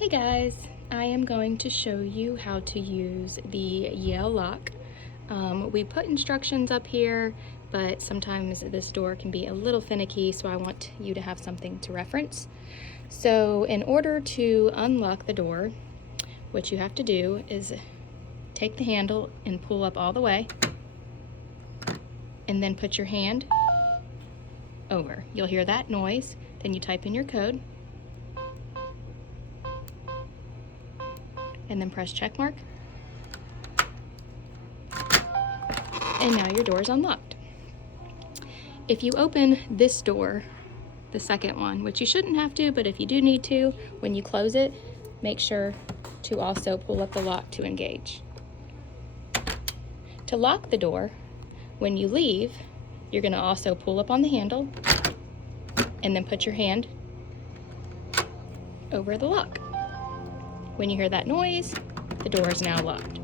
Hey guys, I am going to show you how to use the Yale lock. We put instructions up here, but sometimes this door can be a little finicky, so I want you to have something to reference. So in order to unlock the door, what you have to do is take the handle and pull up all the way, and then put your hand over. You'll hear that noise, then you type in your code, and then press check mark, and now your door is unlocked. If you open this door, the second one, which you shouldn't have to, but if you do need to, when you close it, make sure to also pull up the lock to engage. To lock the door, when you leave, you're going to also pull up on the handle and then put your hand over the lock. When you hear that noise, the door is now locked.